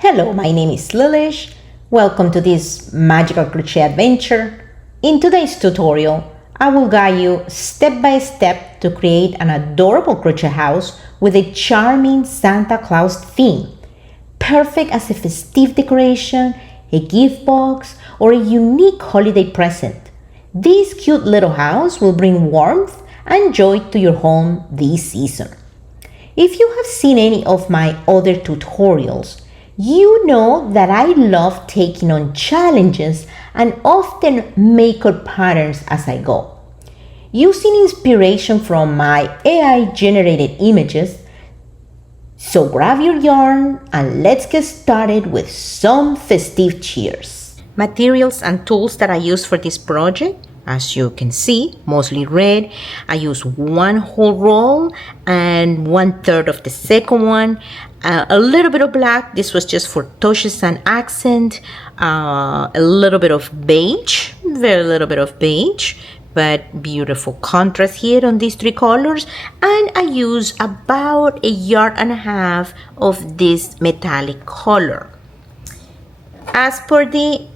Hello, my name is Lilish. Welcome to this magical crochet adventure. In today's tutorial, I will guide you step by step to create an adorable crochet house with a charming Santa Claus theme, perfect as a festive decoration, a gift box, or a unique holiday present. This cute little house will bring warmth and joy to your home this season. If you have seen any of my other tutorials, you know that I love taking on challenges and often make up patterns as I go. Using inspiration from my AI-generated images, so grab your yarn and let's get started with some festive cheers. Materials and tools that I use for this project, as you can see, mostly red. I use one whole roll and 1/3 of the second one. A little bit of black. This was just for touches and accent. A little bit of beige, very little bit of beige, but beautiful contrast here on these three colors. And I use about 1.5 yards of this metallic color. As for the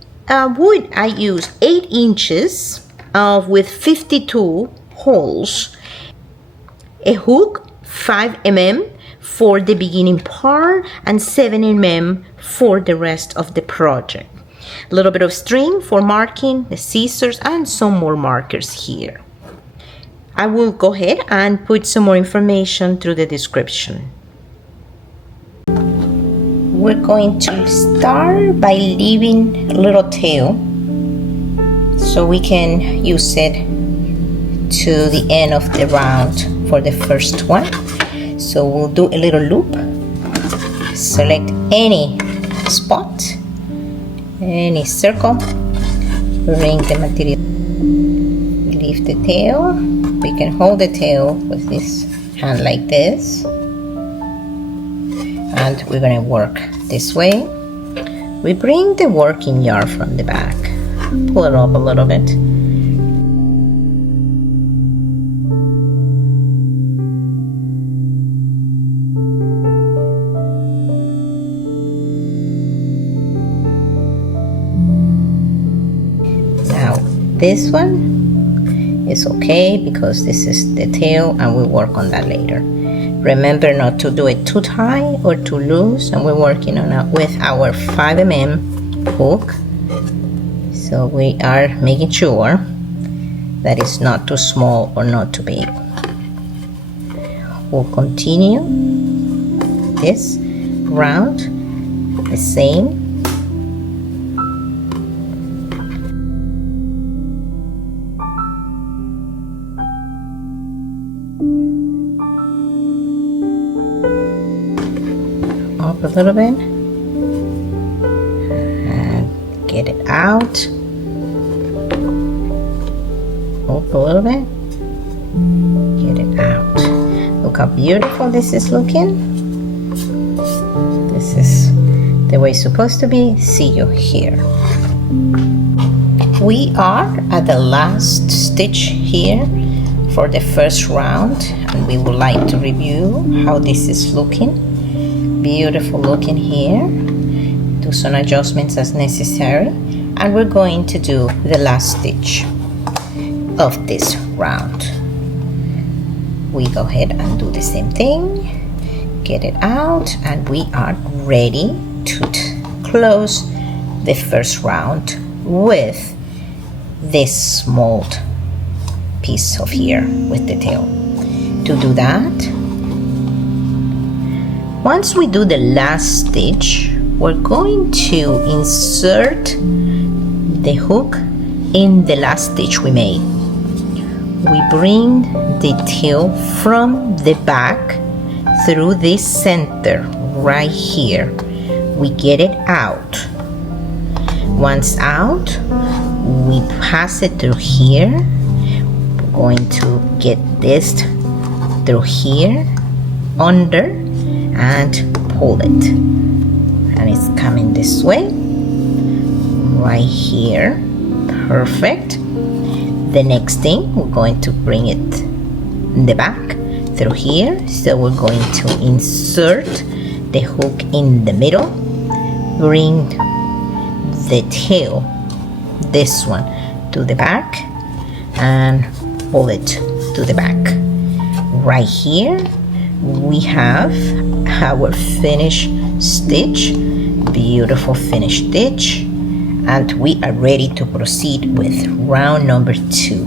wood, I use 8 inches with 52 holes, a hook 5 mm for the beginning part and 7 mm for the rest of the project. A little bit of string for marking, the scissors, and some more markers here. I will go ahead and put some more information through the description. We're going to start by leaving a little tail so we can use it to the end of the round for the first one. So we'll do a little loop, select any spot, any circle, bring the material, leave the tail. We can hold the tail with this hand like this, and we're going to work this way. We bring the working yarn from the back, pull it up a little bit. Now this one is okay because this is the tail and we'll work on that later. Remember not to do it too tight or too loose, and we're working on it with our 5 mm hook. So we are making sure that it's not too small or not too big. We'll continue this round the same. Up a little bit and get it out. Up a little bit, get it out. Look how beautiful this is looking. This is the way it's supposed to be. See you here. We are at the last stitch here for the first round, and we would like to review how this is looking. Beautiful looking here. Do some adjustments as necessary, and we're going to do the last stitch of this round. We go ahead and do the same thing, get it out, and we are ready to close the first round with this small piece of here with the tail. To do that, once we do the last stitch, we're going to insert the hook in the last stitch we made. We bring the tail from the back through this center right here. We get it out. Once out, we pass it through here. We're going to get this through here, under, and pull it. And it's coming this way, right here. Perfect. The next thing, we're going to bring it in the back through here. So we're going to insert the hook in the middle, bring the tail, this one, to the back and pull it to the back. Right here we have our finished stitch, beautiful finished stitch, and we are ready to proceed with round number 2.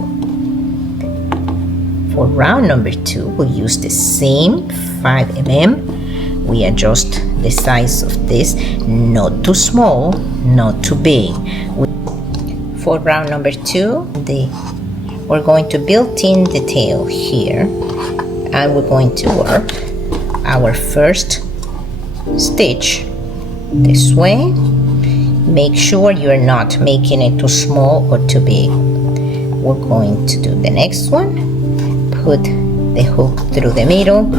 For round number 2, we'll use the same 5 mm. We adjust the size of this, not too small, not too big. For round number 2, we're going to build in the tail here, and we're going to work our first stitch this way. Make sure you're not making it too small or too big. We're going to do the next one. Put the hook through the middle.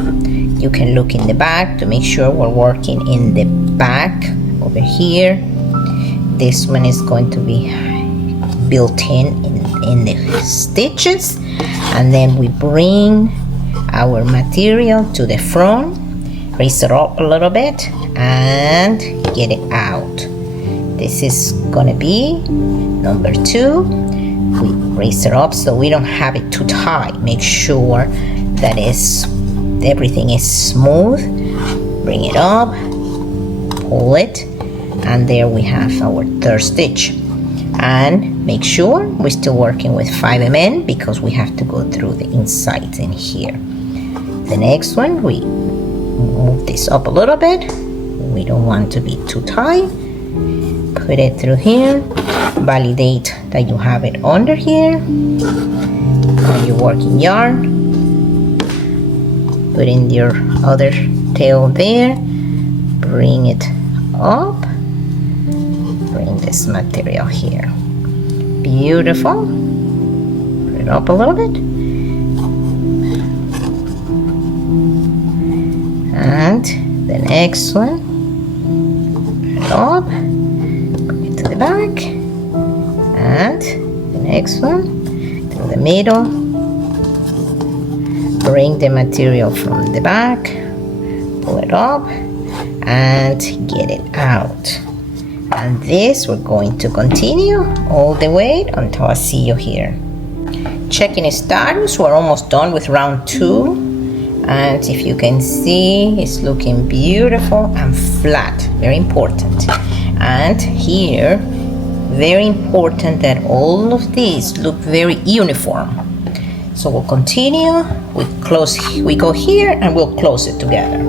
You can look in the back to make sure we're working in the back over here. This one is going to be built in the stitches, and then we bring our material to the front, raise it up a little bit and get it out. This is gonna be number 2. We raise it up so we don't have it too tight. Make sure that everything is smooth. Bring it up, pull it, and there we have our third stitch. And make sure we're still working with 5 mm because we have to go through the insides in here. The next one, we move this up a little bit. We don't want to be too tight. Put it through here. Validate that you have it under here. Now you're working yarn. Put in your other tail there. Bring it up. Bring this material here. Beautiful. Put it up a little bit. And the next one. Put it up. Bring it to the back. And the next one. To the middle. Bring the material from the back. Pull it up. And get it out. And this we're going to continue all the way until I see you here. Checking status, we're almost done with round 2, and if you can see, it's looking beautiful and flat. Very important. And here, very important that all of these look very uniform. So we'll continue. We go here and we'll close it together.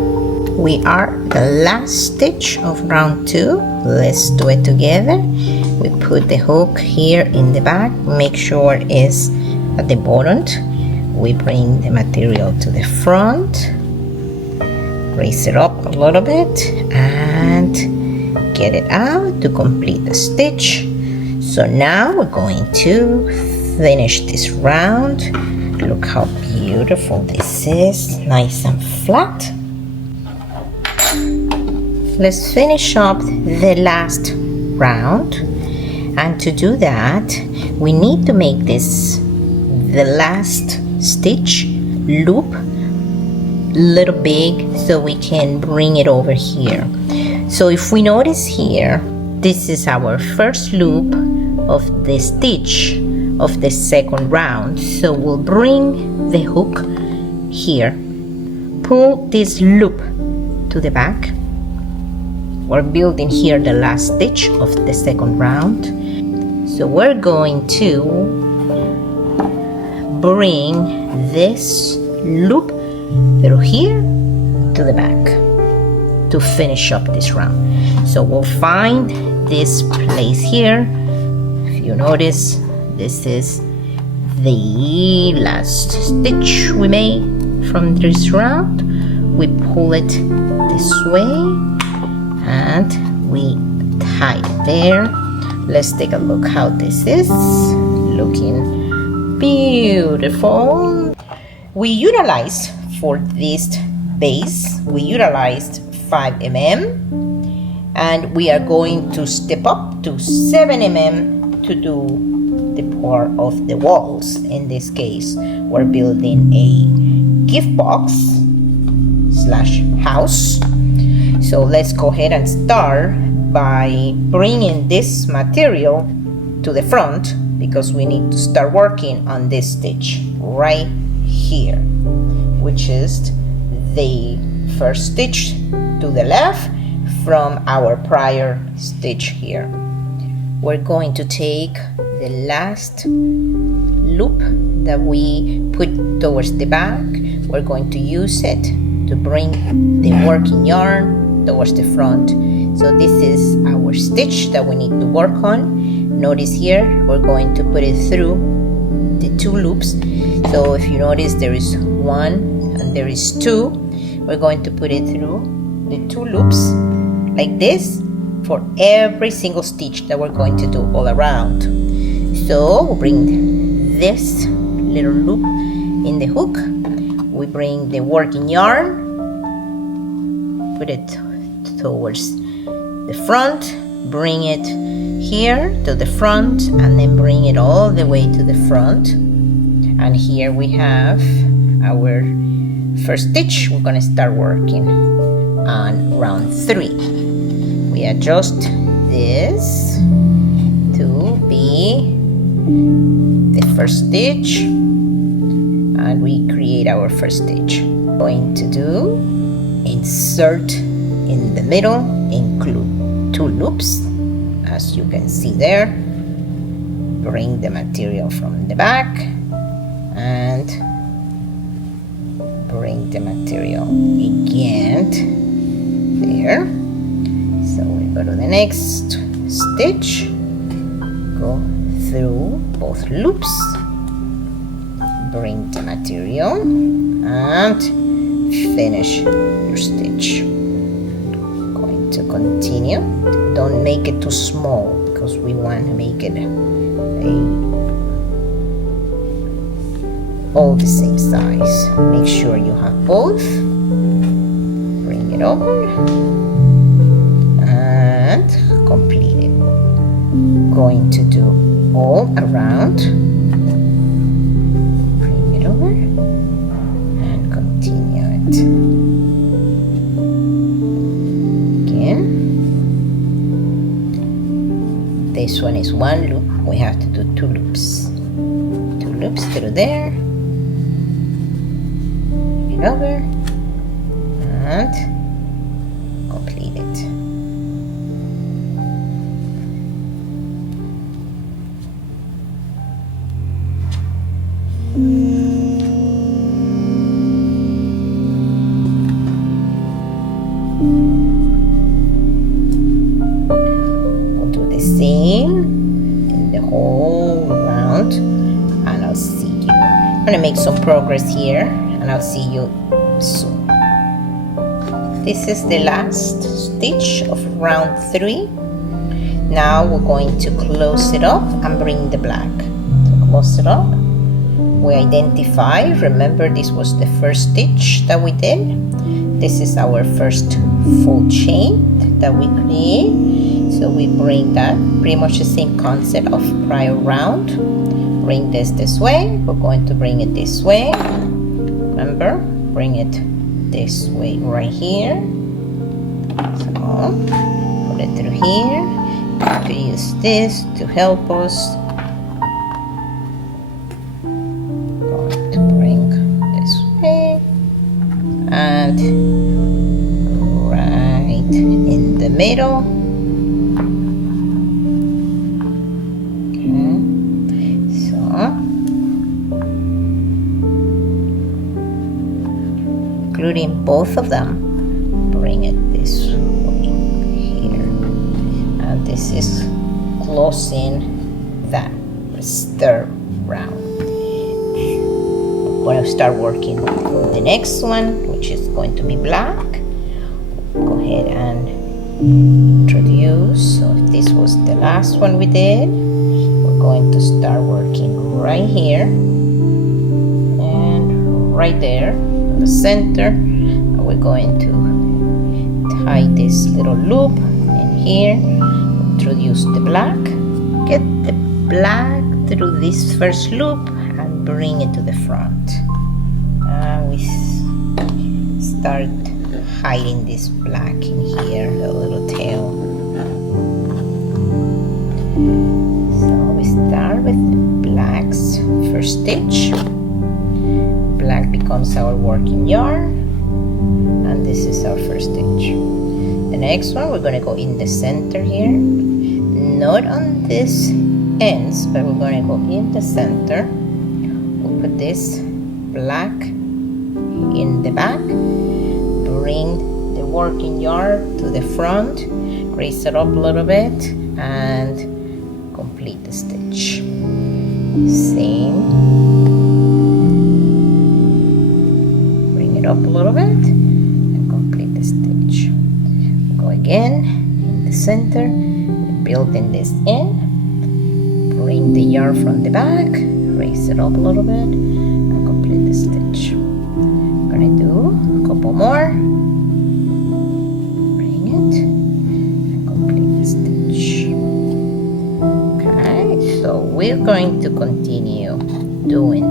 We are the last stitch of round 2. Let's do it together. We put the hook here in the back. Make sure it's at the bottom. We bring the material to the front. Raise it up a little bit and get it out to complete the stitch. So now we're going to finish this round. Look how beautiful this is. Nice and flat. Let's finish up the last round, and to do that we need to make the last stitch loop a little big so we can bring it over here. So if we notice here, this is our first loop of the stitch of the second round. So we'll bring the hook here, pull this loop to the back. We're building here the last stitch of the second round. So we're going to bring this loop through here to the back to finish up this round. So we'll find this place here. If you notice, this is the last stitch we made from this round. We pull it this way and we tie it there. Let's take a look how this is looking beautiful. We utilized for this base, we utilized 5 mm, and we are going to step up to 7 mm to do the part of the walls. In this case, we're building a gift box / house. So let's go ahead and start by bringing this material to the front, because we need to start working on this stitch right here, which is the first stitch to the left from our prior stitch here. We're going to take the last loop that we put towards the back. We're going to use it to bring the working yarn towards the front. So this is our stitch that we need to work on. Notice here we're going to put it through the 2 loops. So if you notice, there is 1 and there is 2. We're going to put it through the 2 loops like this for every single stitch that we're going to do all around. So we'll bring this little loop in the hook. We bring the working yarn, put it towards the front, bring it here to the front, and then bring it all the way to the front. And here we have our first stitch. We're going to start working on round 3. We adjust this to be the first stitch, and we create our first stitch. Going to do insert in the middle, include 2 loops, as you can see there. Bring the material from the back and bring the material again there. So we go to the next stitch, go through both loops, bring the material and finish your stitch. Going to continue. Don't make it too small because we want to make it all the same size. Make sure you have both. Bring it over and complete it. Going to do all around. Bring it over and continue it. Again. This one is 1 loop. We have to do 2 loops. 2 loops through there. Bring it over and complete it. We'll do the same in the whole round, and I'll see you. I'm gonna make some progress here, and I'll see you soon. This is the last stitch of round 3. Now we're going to close it up and bring the black. So close it up. We identify, remember this was the first stitch that we did. This is our first full chain that we create. So we bring that, pretty much the same concept of prior round. Bring this way. We're going to bring it this way. Remember, bring it this way right here. So put it through here. We have to use this to help us. Going to bring this way and right in the middle. Okay, so including both of them, bring it this way here, and this is closing that third round. We're going to start working on the next one, which is going to be black. Go ahead and introduce. So if this was the last one we did, we're going to start working right here and right there in the center. And we're going to tie this little loop in here, introduce the black, get the black through this first loop and bring it to the front. We start hiding this black in here, the little tail. So we start with black's first stitch. Black becomes our working yarn, and this is our first stitch. The next one, we're going to go in the center here, not on this ends, but we're going to go in the center. We'll put this black in the back, bring the working yarn to the front, raise it up a little bit, and complete the stitch. Same, bring it up a little bit and complete the stitch. Go again in the center, building this in, bring the yarn from the back, raise it up a little bit, and complete the stitch. I'm gonna do a couple more, bring it, and complete the stitch. Okay, so we're going to continue doing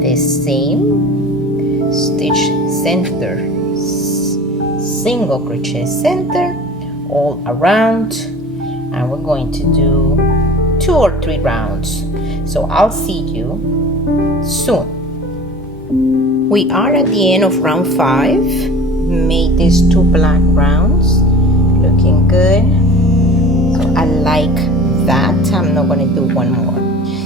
this same stitch center, single crochet center all around, and we're going to do 2 or 3 rounds. So I'll see you soon. We are at the end of round 5. Made these 2 black rounds, looking good. So I like that. I'm not going to do one more.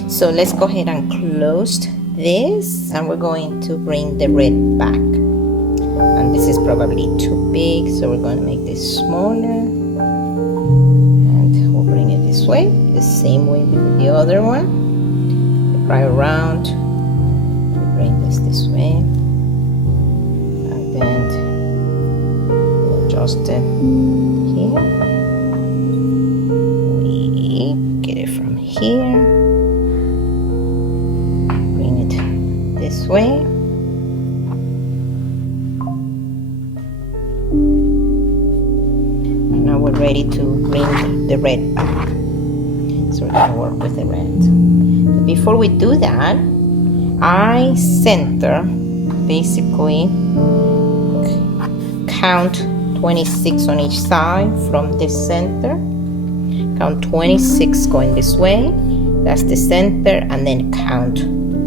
So let's go ahead and close this, and we're going to bring the red back. And this is probably too big, so we're going to make this smaller, and we'll bring it this way, the same way we did the other one. The prior round, we bring this way, and then we'll adjust it here. We get it from here, bring it this way. We're ready to bring the red back, so we're going to work with the red. But before we do that, I center, basically count 26 on each side from the center, count 26 going this way, that's the center, and then count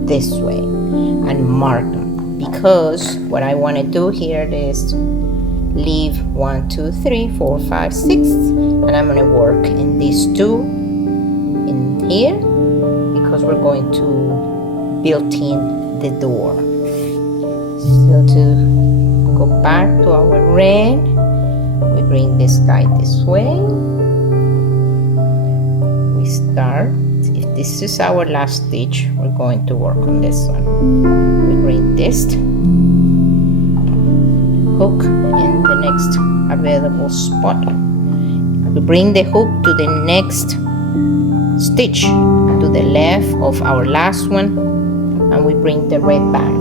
this way and mark them, because what I want to do here is leave 1, 2, 3, 4, 5, 6, and I'm going to work in these 2 in here, because we're going to build in the door. So to go back to our red, we bring this guy this way. We start, if this is our last stitch, we're going to work on this one. We bring this hook in the next available spot. We bring the hook to the next stitch to the left of our last one, and we bring the red back.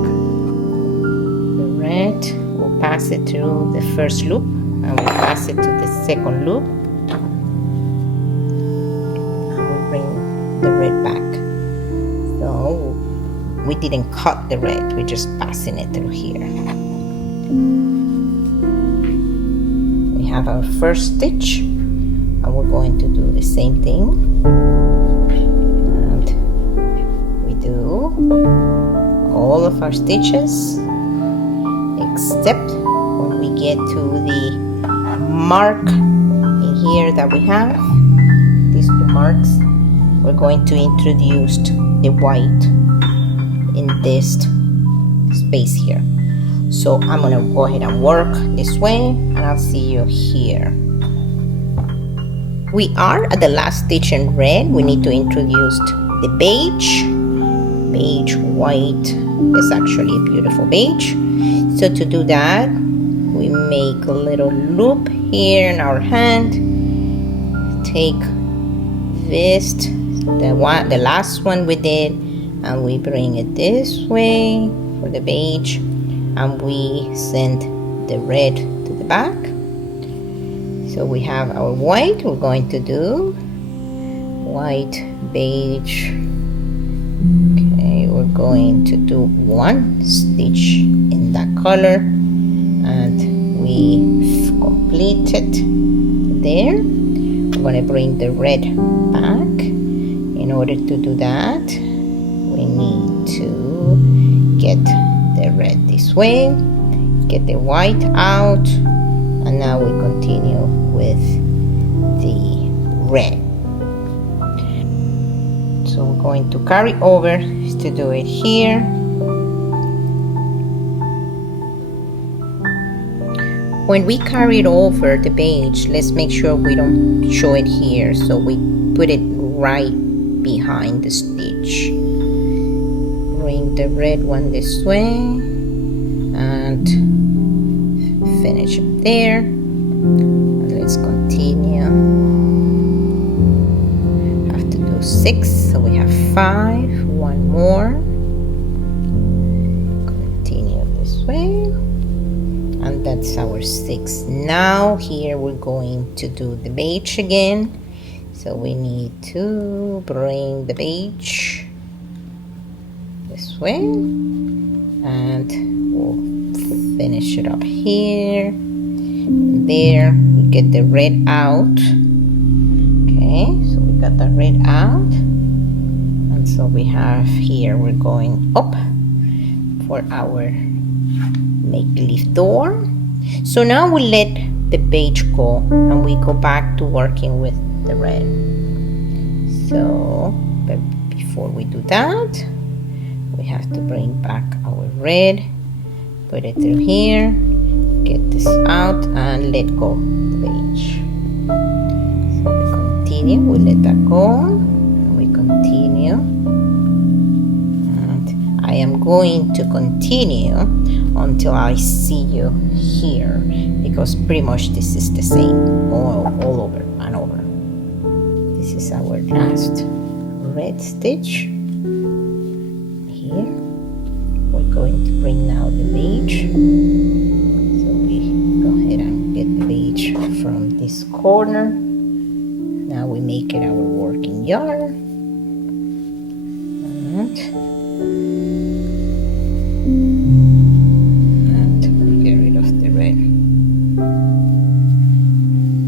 The red, we'll pass it through the first loop, and we'll pass it to the second loop, and we bring the red back. So we didn't cut the red, we're just passing it through here. Have our first stitch, and we're going to do the same thing, and we do all of our stitches except when we get to the mark in here that we have, these 2 marks, we're going to introduce the white in this space here. So I'm going to go ahead and work this way, and I'll see you here. We are at the last stitch in red. We need to introduce the beige. Beige white is actually a beautiful beige. So to do that, we make a little loop here in our hand. Take this, the last one we did, and we bring it this way for the beige, and we send the red to the back. So we have our white. We're going to do white, beige. Okay, we're going to do 1 stitch in that color, and we complete it there. going to bring the red back. In order to do that, we need to get the red this way, get the white out, and now we continue with the red. So we're going to carry over to do it here. When we carry it over the page, let's make sure we don't show it here, so we put it right behind the stitch. Bring the red one this way and finish it there. And let's continue. Have to do 6, so we have 5. One more. Continue this way. And that's our 6. Now here we're going to do the page again. So we need to bring the page this way, and we'll finish it up here. There, we get the red out. Okay, so we got the red out, and so we have here, we're going up for our make-believe door. So now we let the page go and we go back to working with the red. So, but before we do that, we have to bring back our red, put it through here, get this out, and let go the page. So we continue, we let that go, and we continue. And I am going to continue until I see you here, because pretty much this is the same all over and over. This is our last red stitch. Here we're going to bring now the page. So we go ahead and get the page from this corner. Now we make it our working yarn. And we get rid of the red.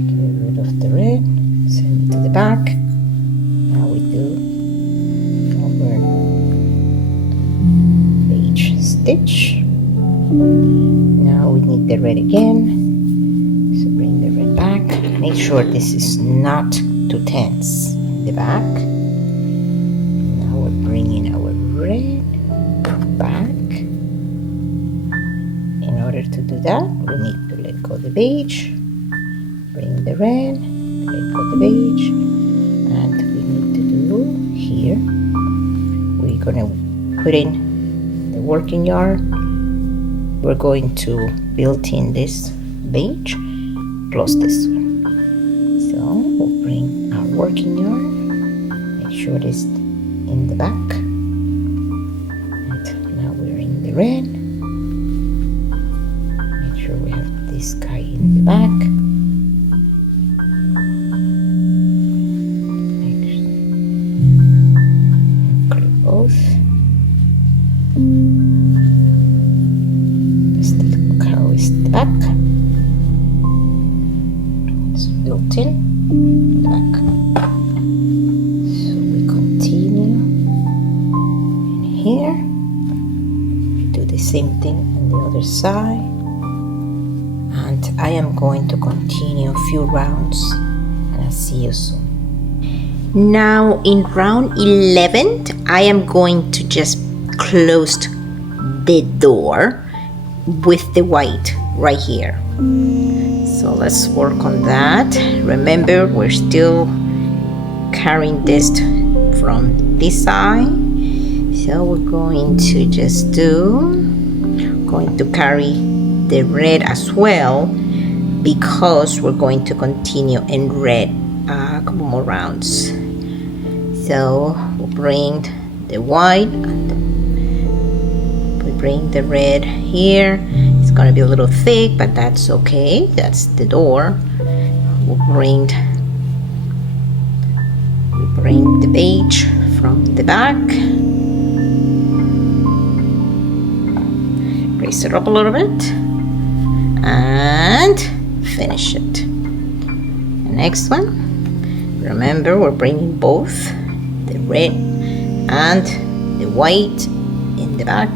Get rid of the red. Send it to the back. Now we do our page stitch. Now we need the red again. So bring the red back. Make sure this is not too tense in the back. Now we're bringing our red back. In order to do that, we need to let go the page. Bring the red. Let go the page, and we need to do here, we're gonna put in the working yarn. We're going to build in this page, close this one. So we'll bring our working yarn, make sure it's in the back, and now we're in the red. Make sure we have this guy in the back. Back. It's built in the back. So we continue in here. We do the same thing on the other side. And I am going to continue a few rounds, and I'll see you soon. Now in round 11, I am going to just close the door with the white right here. So let's work on that. Remember, we're still carrying this from this side. So we're going to just going to carry the red as well, because we're going to continue in red a couple more rounds. So we'll bring the white and we bring the red here. It's gonna be a little thick, but that's okay. That's the door. We'll bring the page from the back. Raise it up a little bit and finish it. The next one, Remember, we're bringing both the red and the white in the back.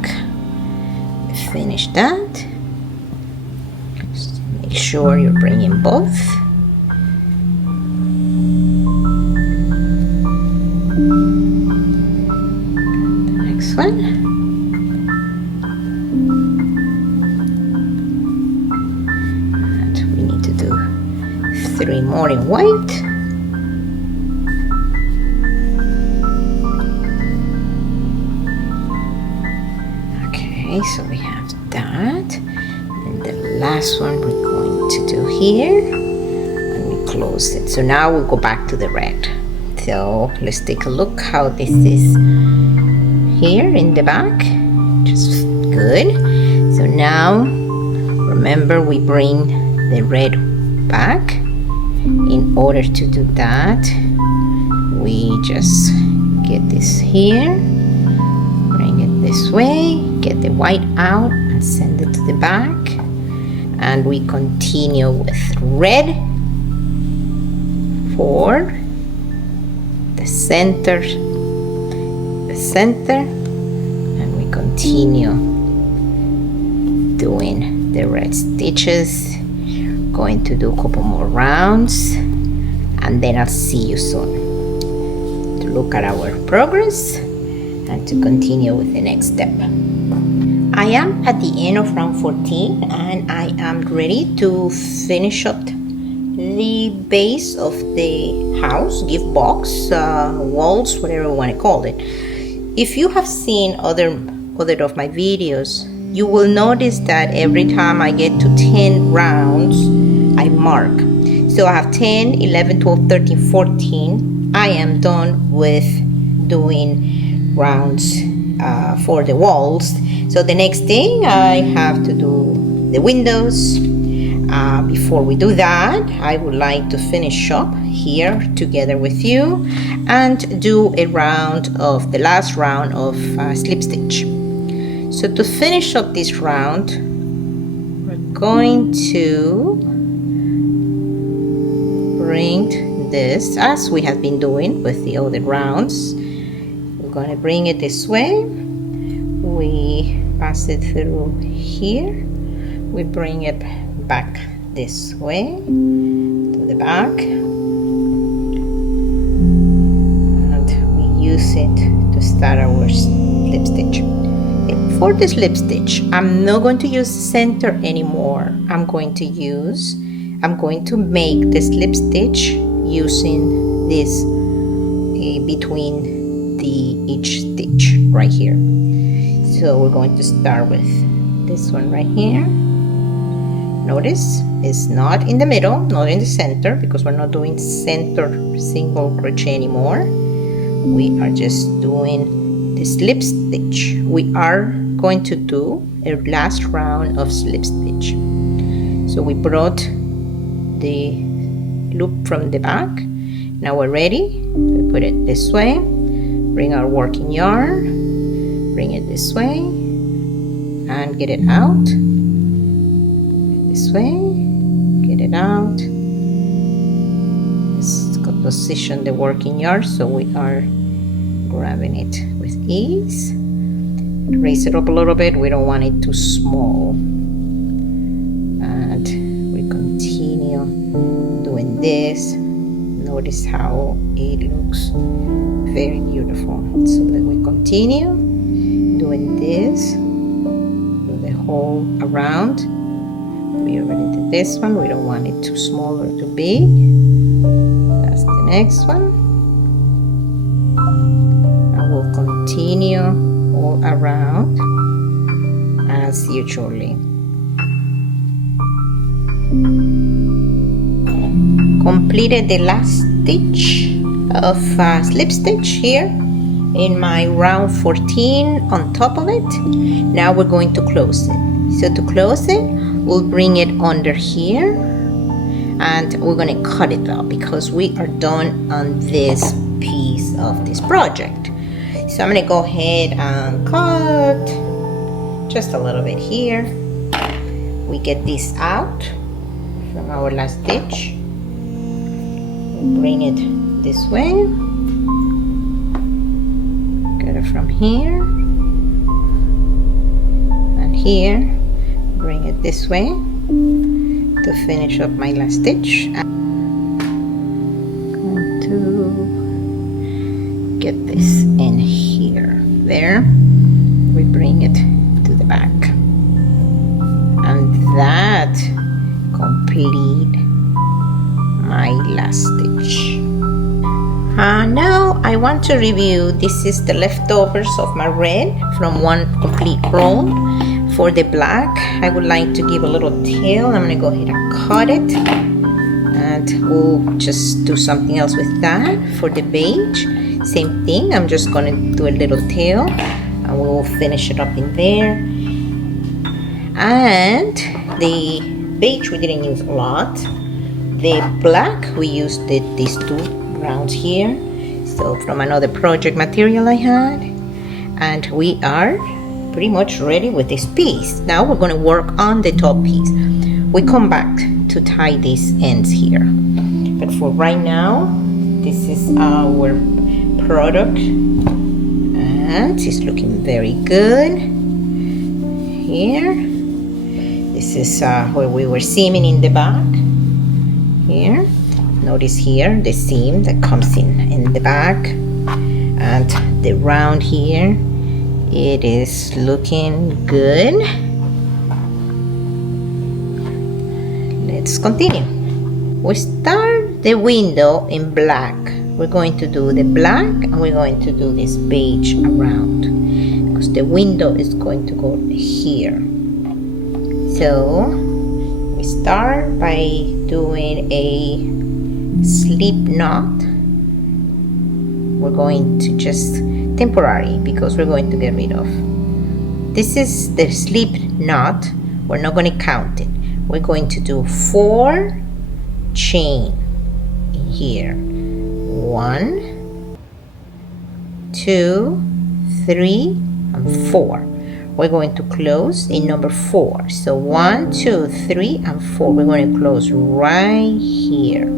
Finish that. Just make sure you're bringing both. The next one. And we need to do 3 more in white. So we have that, and the last one we're going to do here, and we close it. So now we'll go back to the red. So let's take a look how this is here in the back. Just good. So now remember, we bring the red back. In order to do that, we just get this here, bring it this way, get the white out and send it to the back, and we continue with red for the center, and we continue doing the red stitches. Going to do a couple more rounds, and then I'll see you soon to look at our progress and to continue with the next step. I am at the end of round 14, and I am ready to finish up the base of the house, gift box, walls, whatever you want to call it. If you have seen other of my videos, you will notice that every time I get to 10 rounds, I mark. So I have 10, 11, 12, 13, 14. I am done with doing rounds for the walls. So the next thing, I have to do the windows. Before we do that, I would like to finish up here together with you and do a round of the last round of slip stitch. So to finish up this round, we're going to bring this, as we have been doing with the other rounds. We're going to bring it this way. We pass it through here. We bring it back this way to the back, and we use it to start our slip stitch. For the slip stitch, I'm not going to use center anymore. I'm going to make the slip stitch using this between each stitch right here. So we're going to start with this one right here. Notice it's not in the middle, not in the center, because we're not doing center single crochet anymore. We are just doing the slip stitch. We are going to do a last round of slip stitch. So we brought the loop from the back. Now we're ready. We put it this way, bring our working yarn, bring it this way, and get it out. This way, get it out. Let's position the working yarn so we are grabbing it with ease. Raise it up a little bit, we don't want it too small. And we continue doing this. Notice how it looks very beautiful. So then we continue doing this, do the whole around. We already did this one, we don't want it too small or too big. That's the next one. And we'll continue all around as usually. Completed the last stitch of slip stitch here in my round 14 on top of it. Now we're going to close it. So to close it, we'll bring it under here and we're going to cut it out because we are done on this piece of this project. So I'm going to go ahead and cut just a little bit here. We get this out from our last stitch. Bring it this way, get it from here and here, bring it this way to finish up my last stitch. I'm going to get this in here. There, we bring it to the back, and that complete my last stitch. Now I want to review. This is the leftovers of my red from one complete roll. For the black, I would like to give a little tail. I'm going to go ahead and cut it, and we'll just do something else with that. For the beige, same thing. I'm just going to do a little tail, and we'll finish it up in there. And the beige we didn't use a lot. The black we used these two rounds here, so from another project material I had, and we are pretty much ready with this piece. Now we're going to work on the top piece. We come back to tie these ends here, but for right now, this is our product, and it's looking very good. Here, this is where we were seaming in the back. Here, notice here the seam that comes in the back, and the round here, it is looking good. Let's continue. We start the window in black. We're going to do the black, and we're going to do this beige around, because the window is going to go here. So we start by doing a slip knot. We're going to just temporary, because we're going to get rid of. This is the slip knot. We're not going to count it. We're going to do 4 chain in here. 1, 2, 3, and 4. We're going to close in number 4. So 1, 2, 3, and 4. We're going to close right here.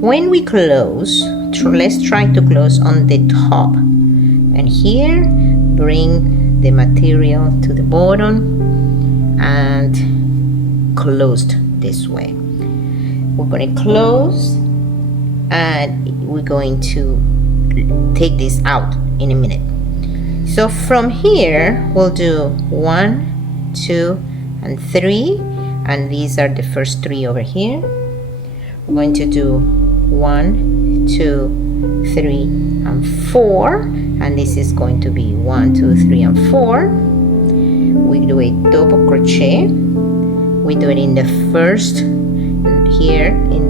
When we close, let's try to close on the top, and here bring the material to the bottom and closed this way. We're going to close, and we're going to take this out in a minute. So from here we'll do 1, 2, and 3, and these are the first 3 over here. We're going to do 1, 2, 3, and 4, and this is going to be 1, 2, 3, and 4. We do a double crochet. We do it in the first here in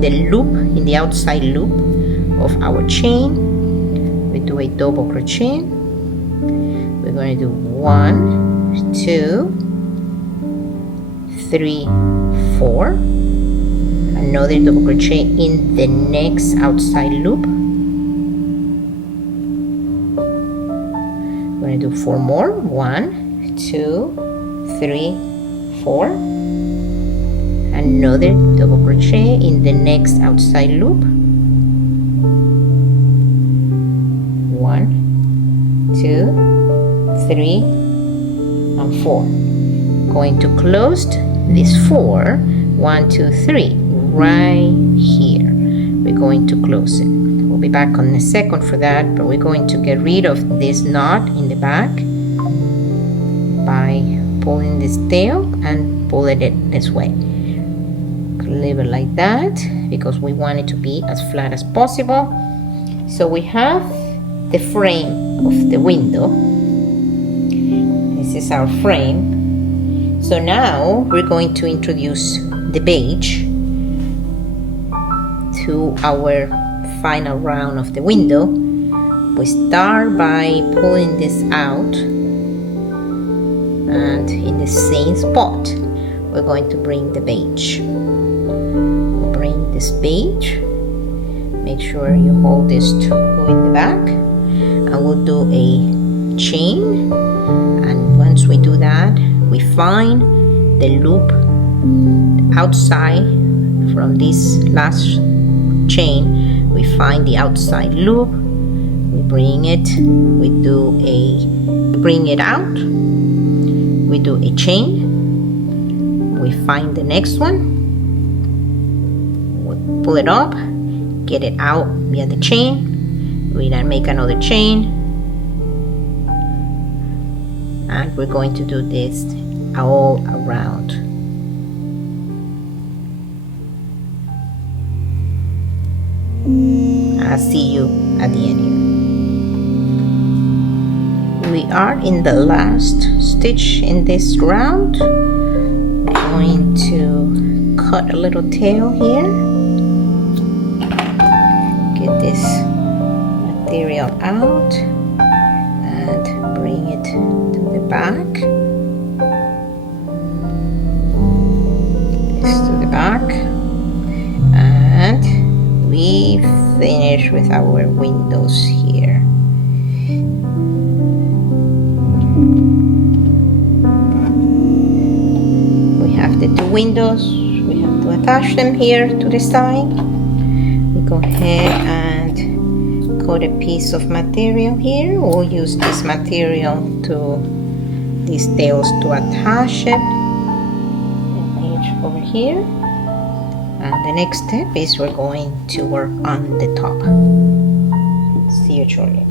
the loop, in the outside loop of our chain. We do a double crochet. We're going to do 1, 2, 3, 4. Another double crochet in the next outside loop. We're going to do 4 more. 1, 2, 3, 4. Another double crochet in the next outside loop. 1, 2, 3, and 4. Going to close this 4. 1, 2, 3 right here. We're going to close it. We'll be back on a second for that, but we're going to get rid of this knot in the back by pulling this tail and pulling it this way. Leave it like that because we want it to be as flat as possible. So we have the frame of the window. This is our frame. So now we're going to introduce the beige to our final round of the window. We start by pulling this out, and in the same spot we're going to bring the beige. Bring this beige, make sure you hold this toe in the back, and we'll do a chain. And once we do that, we find the loop outside from this last chain, we find the outside loop, we bring it, we bring it out, we do a chain, we find the next one, we pull it up, get it out via the chain, we then make another chain, and we're going to do this all around. I'll see you at the end here. We are in the last stitch in this round. I'm going to cut a little tail here. Get this material out and bring it to the back. This to the back. And we finish with our windows here. We have the two windows. We have to attach them here to the side. We go ahead and cut a piece of material here. We'll use this material to these tails to attach it. An edge over here. And the next step is we're going to work on the top. See you shortly.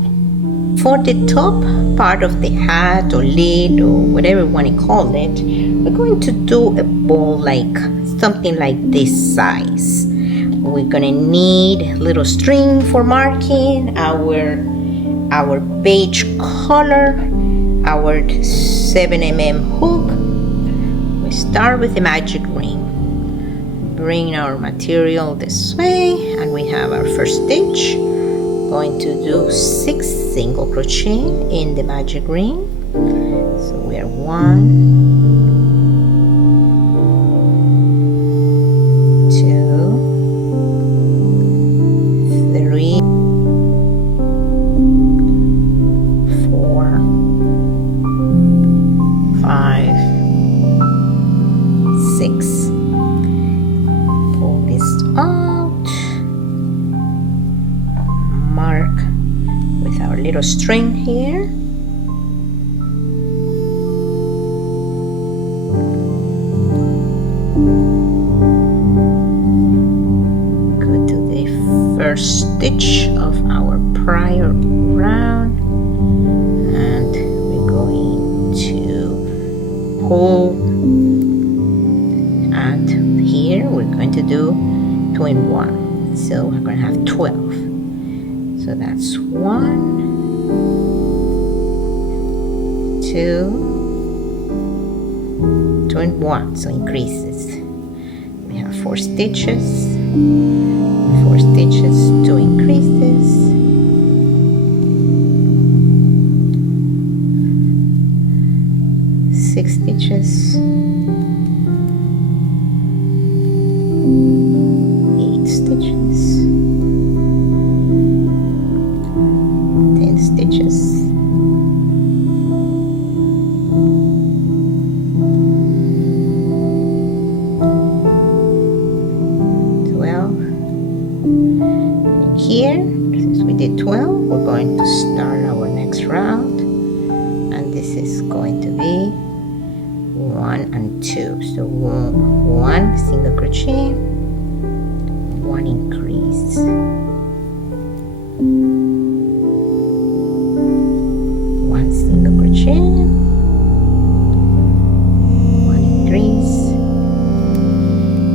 For the top part of the hat or lid or whatever you want to call it, we're going to do a ball like something like this size. We're gonna need a little string for marking, our beige color, our 7mm hook. We start with the magic ring. Bring our material this way, and we have our first stitch. Going to do 6 single crochet in the magic ring. So we are 1, 2, 3, 4, 5, 6. Out, mark with our little string here, go to the first stitch of our prior round, and we're going to pull, and here we're going to do 2 in 1, so we're going to have 12. So that's 1, 2, 2 in 1, so increases. We have 4 stitches, 4 stitches, 2 increases, 6 stitches, 8 stitches, 10 stitches, 12, and here, since we did 12, we're going to start our next round, and this is going to be 1 and 2. So 1 single crochet, 1 increase, 1 single crochet, 1 increase,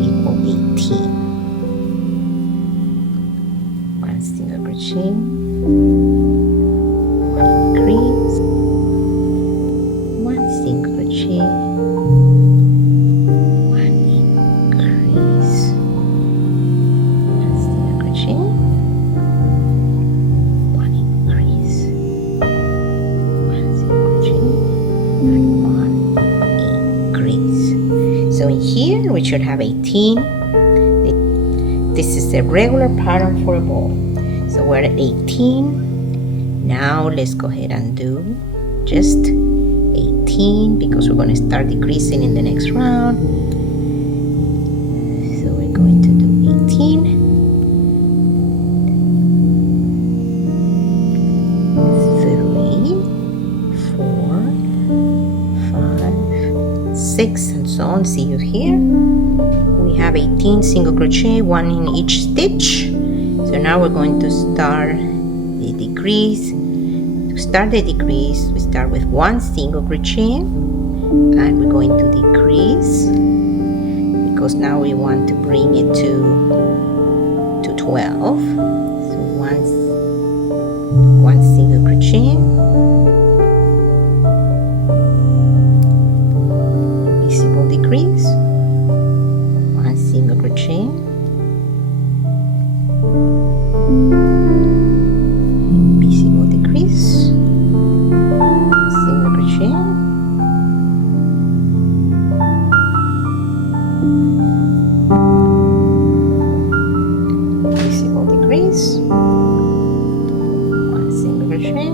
equal 18, 1 single crochet, 1 increase, 1 single crochet, 1 increase, 1 single crochet, 1 increase, 1 single crochet, and 1 increase. So in here we should have 18. This is the regular pattern for a ball. So we're at 18. Now let's go ahead and do just 18 because we're going to start decreasing in the next round. So we're going to do 18. 6, and so on. See you here. We have 18 single crochet, 1 in each stitch. So now we're going to start the decrease. To start the decrease, we start with 1 single crochet, and we're going to decrease because now we want to bring it to 12. So one single crochet, invisible decrease, 1 single crochet, invisible decrease, 1 single crochet, invisible decrease, 1 single crochet,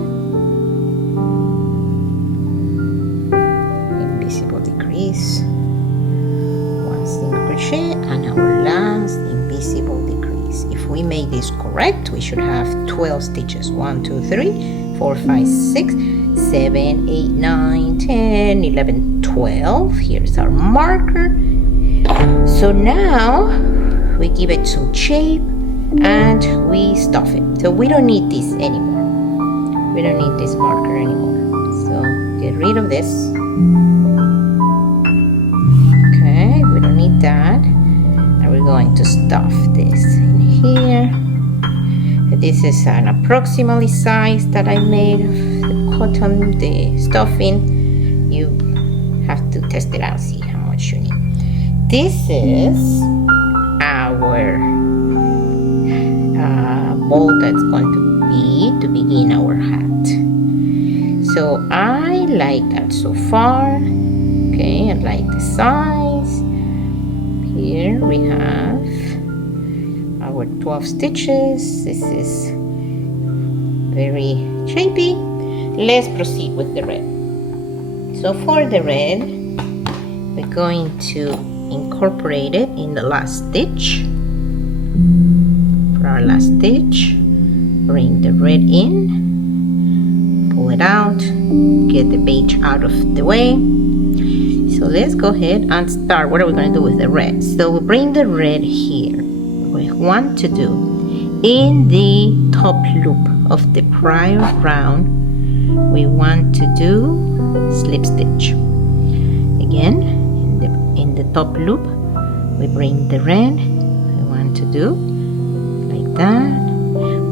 invisible decrease, 1 single crochet, and our last invisible decrease. If we make this correct, we should have 12 stitches. 1, 2, 3, 4, 5, 6, 7, 8, 9, 10, 11, 12. Here's our marker. So now we give it some shape and we stuff it. So we don't need this anymore. We don't need this marker anymore. So get rid of this. Okay, we don't need that. And we're going to stuff this in here. This is an approximately size that I made of the cotton, the stuffing. You have to test it out, see how much you need. This is our ball that's going to be to begin our hat. So I like that so far. Okay, I like the size. Here we have our 12 stitches. This is very shapy. Let's proceed with the red. So for the red, we're going to incorporate it in the last stitch. For our last stitch, bring the red in, pull it out, get the beige out of the way. So let's go ahead and start. What are we going to do with the red? So we'll bring the red here. We want to do in the top loop of the prior round, we want to do slip stitch. Again, in the top loop, we bring the red. We want to do like that.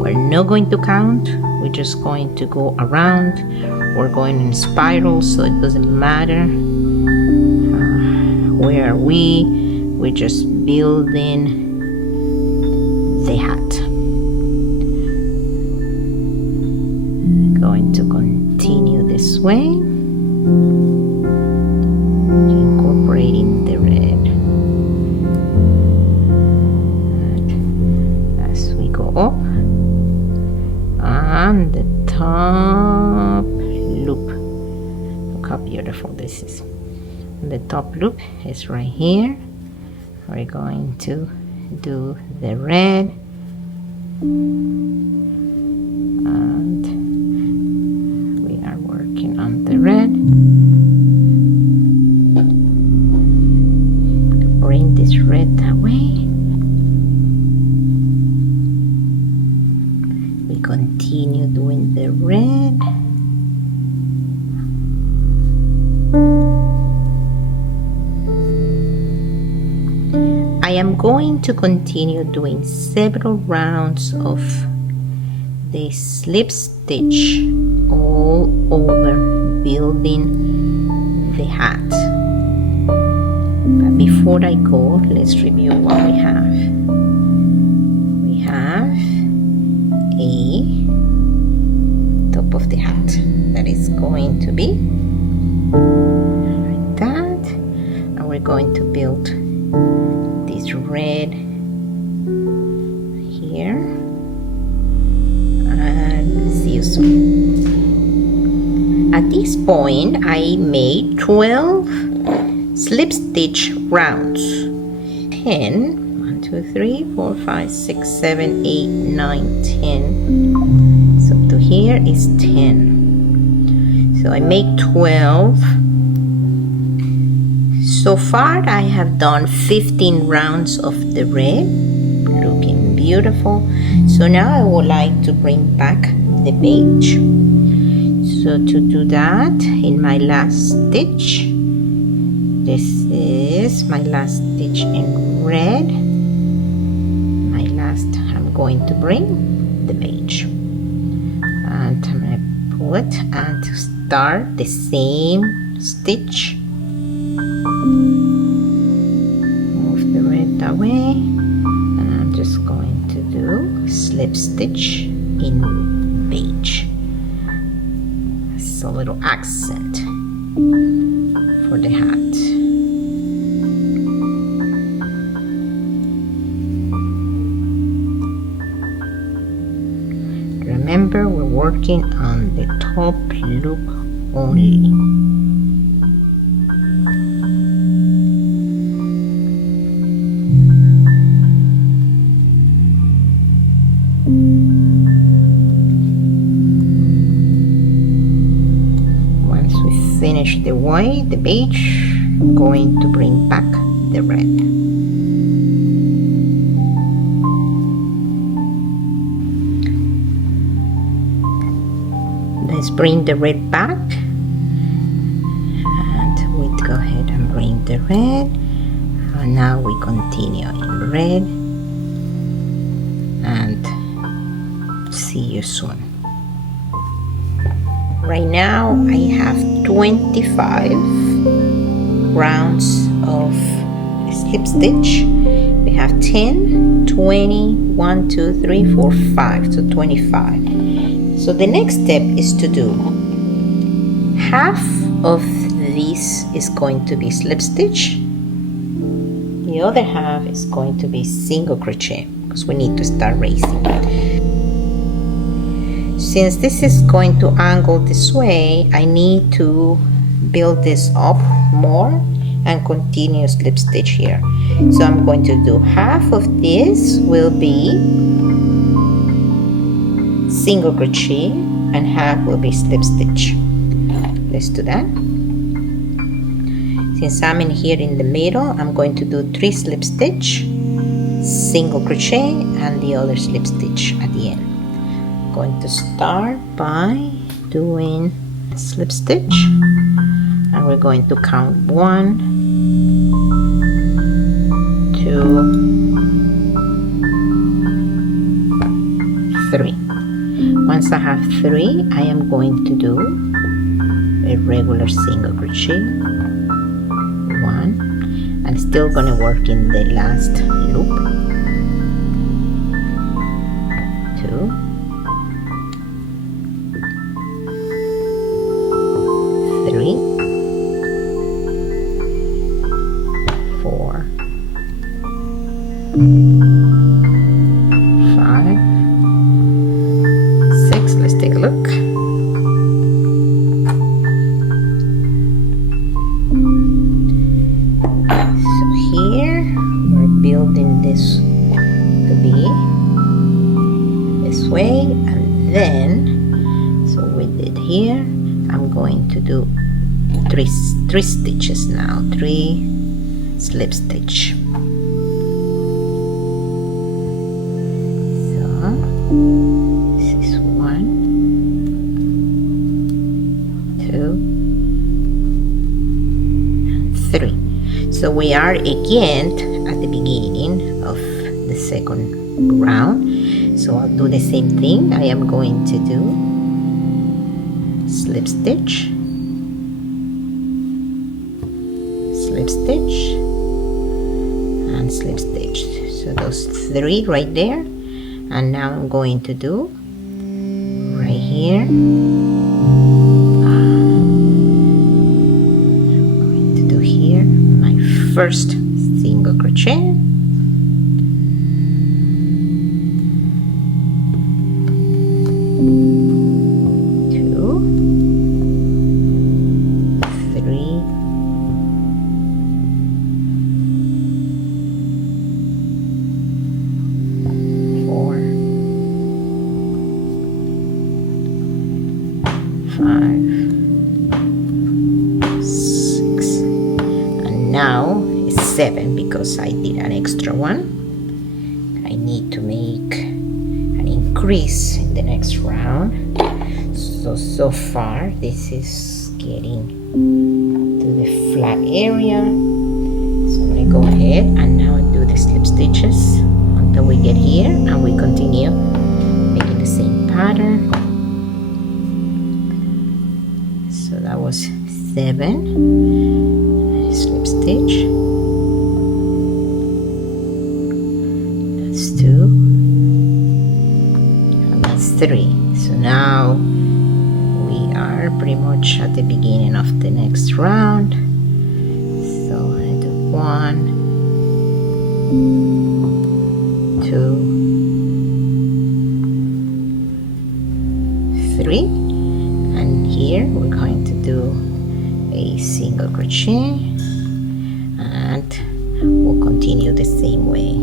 We're not going to count. We're just going to go around. We're going in spiral, so it doesn't matter where are we. We're just building the hat. Going to continue this way, incorporating the red. And as we go up on the top loop, look how beautiful this is. The top loop is right here. We're going to do the red, and we are working on the red. Bring this red away. We continue doing the red. I am going to continue doing several rounds of the slip stitch all over building the hat. But before I go, let's review what we have. We have a top of the hat that is going to be like that, and we're going to build this red here, and see you soon. At this point, I made 12 slip stitch rounds. 10, 1, 2, 3, 4, 5, 6, 7, 8, 9, 10. So to here is 10. So I make 12 So far I have done 15 rounds of the red, looking beautiful. So now I would like to bring back the beige. So to do that, in my last stitch, this is my last stitch in red. My last, I'm going to bring the beige, and I'm going to pull it and start the same stitch. Move the red that way, and I'm just going to do slip stitch in beige. It's a little accent for the hat. Remember, we're working on the top loop only. Once we finish the white, the beige, I'm going to bring back the red. Let's bring the red back, and we go ahead and bring the red, and now we continue in red, and see you soon. Right now I have 25 rounds of slip stitch. We have 10, 20, 1, 2, 3, 4, 5, so 25. So the next step is to do half of this is going to be slip stitch. The other half is going to be single crochet, because we need to start raising. Since this is going to angle this way, I need to build this up more and continue slip stitch here. So I'm going to do half of this will be single crochet and half will be slip stitch. Let's do that. Since I'm in here in the middle, I'm going to do 3 slip stitch, single crochet, and the other slip stitch at the end. I'm going to start by doing a slip stitch, and we're going to count 1, 2, 3. Once I have 3, I am going to do a regular single crochet, 1. I'm still going to work in the last loop, 2, 3, 4, 5, 6. Let's take a look. So here we're building this to be this way, and then so we did here. I'm going to do three stitches now, 3 slip stitch. So this is 1, 2, and 3. So we are again at the beginning of the second round. So I'll do the same thing. I am going to do slip stitch, slip stitch, and slip stitch. So those 3 right there. And now I'm going to do right here. I'm going to do here my first single crochet. Now because I did an extra one. I need to make an increase in the next round. So far this is getting to the flat area. So I'm gonna go ahead and now do the slip stitches until we get here, and we continue making the same pattern. So that was 7 slip stitch. That's 2, and that's 3. So now we are pretty much at the beginning of the next round. So I do 1, 2, 3, and here we're going to do a single crochet, and we'll continue the same way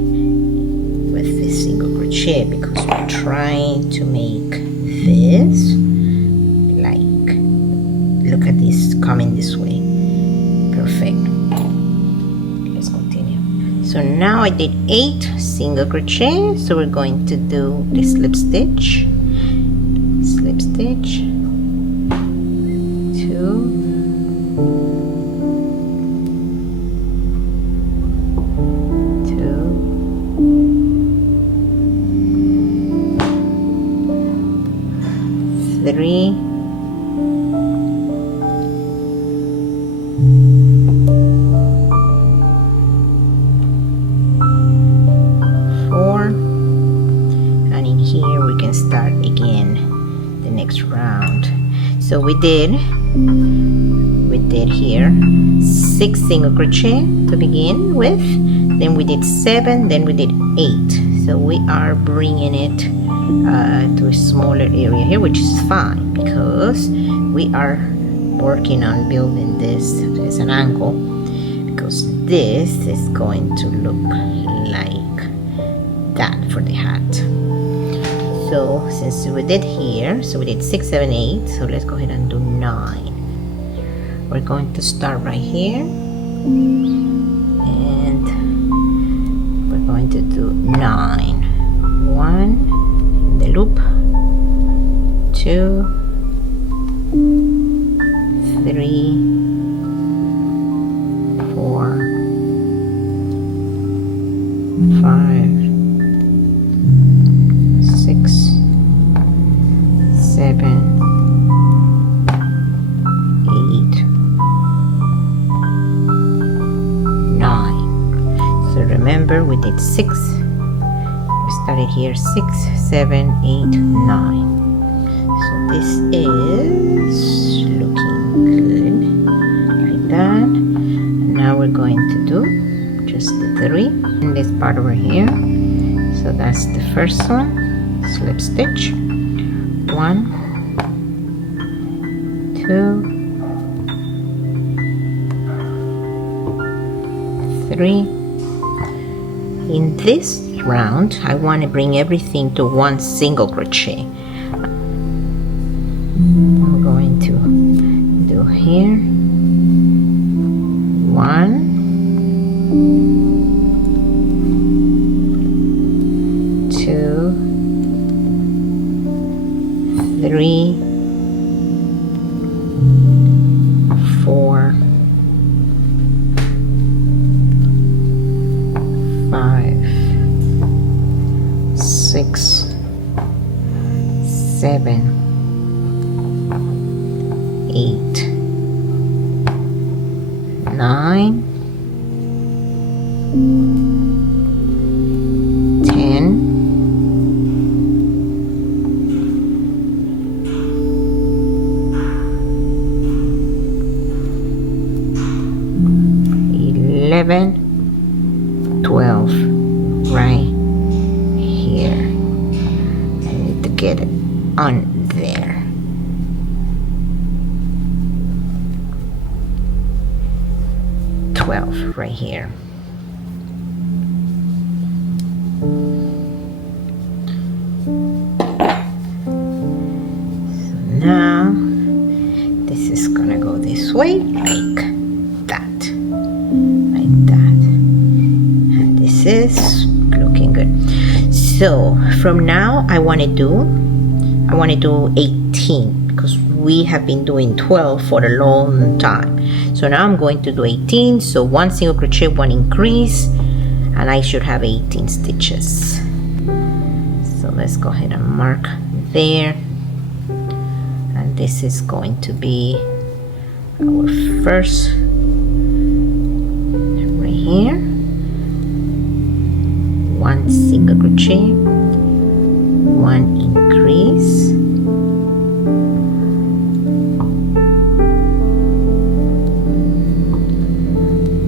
with the single crochet because we're trying to make this like, look at this, coming this way. Perfect. Let's continue. So now I did 8 single crochet, so we're going to do the slip stitch, slip stitch, 2, 3, 4, and in here we can start again the next round. So we did here 6 single crochet to begin with, then we did 7, then we did 8. So we are bringing it to a smaller area here, which is fine because we are working on building this as an angle, because this is going to look like that for the hat. So since we did here, so we did 6, 7, 8, so let's go ahead and do 9. We're going to start right here, and we're going to do 9. 1 in the loop, 2, 3, 4, 5, 6, 7, 8, 9. So remember, we did 6. We started here 6, 7, 8, 9. So this is looking good like that. And now we're going to do just the 3 in this part over here. So that's the first one, slip stitch, 1, 2, 3. In this round I want to bring everything to 1 single crochet. I'm going to do here 1, 2, 3, 4, 5, 6, 7, 8, 9, 10, 11, 12, right here. I need to get it on there. 12 right here. So now this is gonna go this way like that, like that. So from now I want to do 18 because we have been doing 12 for a long time. So now I'm going to do 18. So 1 single crochet, 1 increase, and I should have 18 stitches. So let's go ahead and mark there, and this is going to be our first right here. 1 single crochet, 1 increase,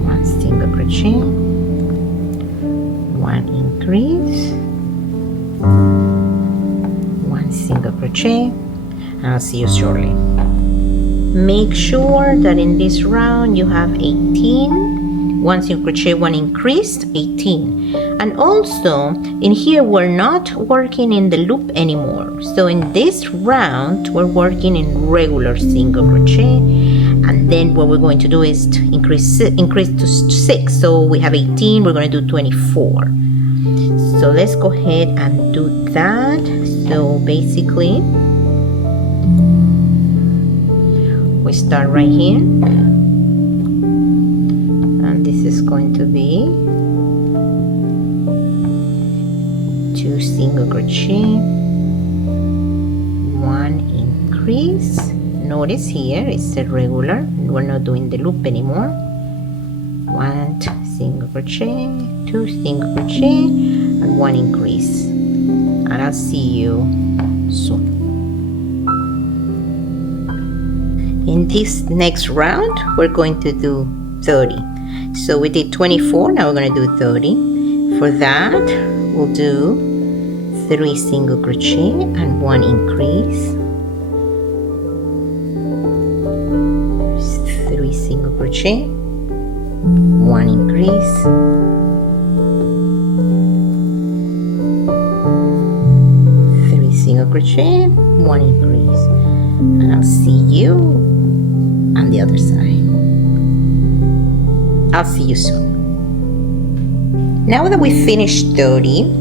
1 single crochet, 1 increase, 1 single crochet, and I'll see you shortly. Make sure that in this round you have 18, 1 single crochet, 1 increased, 18. And also in here we're not working in the loop anymore. So in this round we're working in regular single crochet, and then what we're going to do is to increase to 6. So we have 18, we're going to do 24. So let's go ahead and do that. So basically we start right here, and this is going to be 2 single crochet, 1 increase. Notice here it's a regular, we're not doing the loop anymore. 1 single crochet, 2 single crochet, and 1 increase. And I'll see you soon. In this next round we're going to do 30. So we did 24, now we're going to do 30. For that we'll do 3 single crochet and 1 increase, 3 single crochet, 1 increase, 3 single crochet, 1 increase, and I'll see you on the other side. I'll see you soon. Now that we finished 30,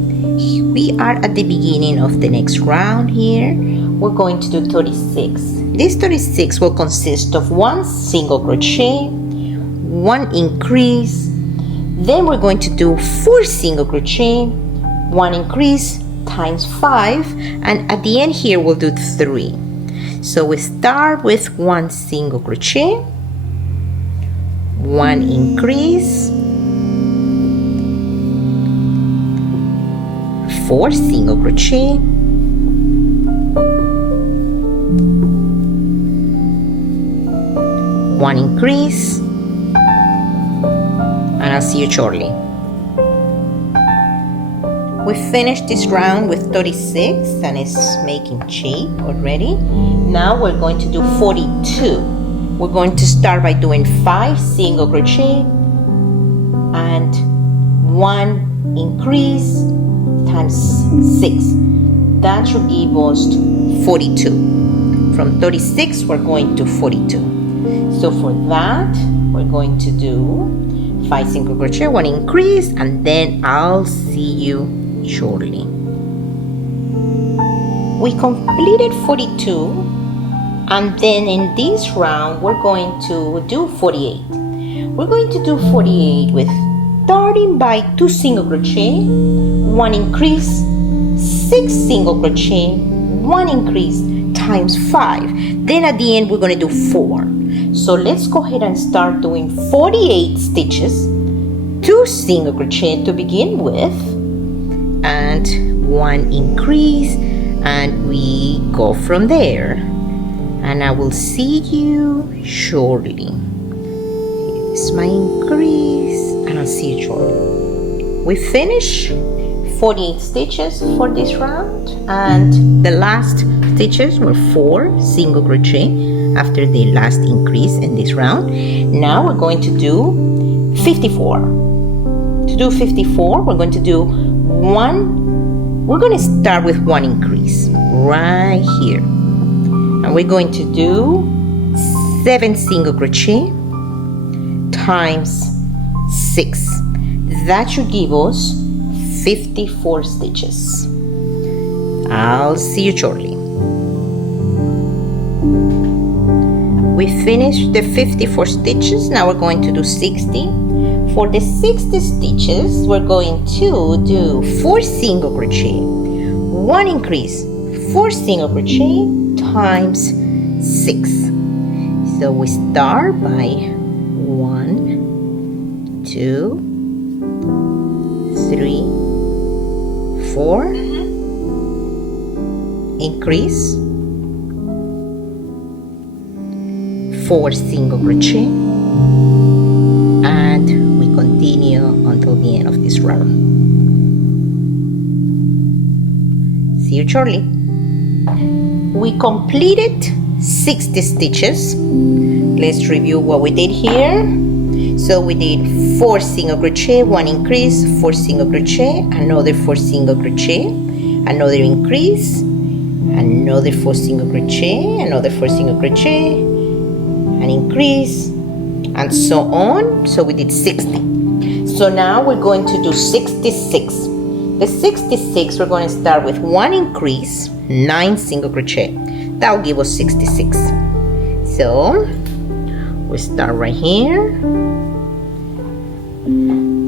we are at the beginning of the next round here. We're going to do 36. This 36 will consist of 1 single crochet, 1 increase, then we're going to do 4 single crochet, 1 increase times 5, and at the end here we'll do 3. So we start with 1 single crochet, 1 increase, 4 single crochet, 1 increase, and I'll see you shortly. We finished this round with 36 and it's making shape already. Now we're going to do 42. We're going to start by doing 5 single crochet and 1 increase times 6. That should give us 42. From 36 we're going to 42. So for that we're going to do 5 single crochet, 1 increase, and then I'll see you shortly. We completed 42, and then in this round we're going to do 48. We're going to do 48 with starting by 2 single crochet, 1 increase, 6 single crochet, 1 increase times 5. Then at the end we're going to do 4. So let's go ahead and start doing 48 stitches, 2 single crochet to begin with, and 1 increase, and we go from there. And I will see you shortly. Here's my increase, and I'll see you shortly. We finish 48 stitches for this round, and the last stitches were 4 single crochet after the last increase in this round. Now we're going to do 54. To do 54, we're going to do we're going to start with 1 increase right here, and we're going to do 7 single crochet times 6. That should give us 54 stitches. I'll see you shortly. We finished the 54 stitches. Now we're going to do 60. For the 60 stitches, we're going to do 4 single crochet, 1 increase, 4 single crochet times 6. So we start by 1, 2, 3, 4, increase, 4 single crochet, and we continue until the end of this round. See you shortly. We completed 60 stitches. Let's review what we did here. So we did 4 single crochet, 1 increase, 4 single crochet, another 4 single crochet, another increase, another 4 single crochet, another 4 single crochet, an increase, and so on. So we did 60. So now we're going to do 66. The 66, we're going to start with 1 increase, 9 single crochet. That will give us 66. So we start right here.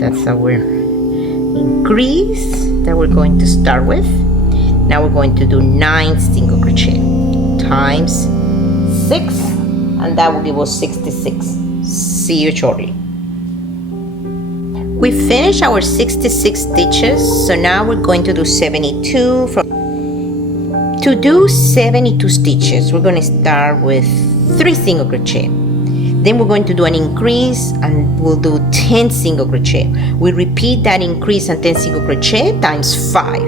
That's our increase that we're going to start with. Now we're going to do 9 single crochet times 6, and that will give us 66. See you shortly. We finished our 66 stitches, so now we're going to do 72. To do 72 stitches, we're going to start with 3 single crochet. Then we're going to do an increase and we'll do 10 single crochet. We repeat that increase and 10 single crochet times 5.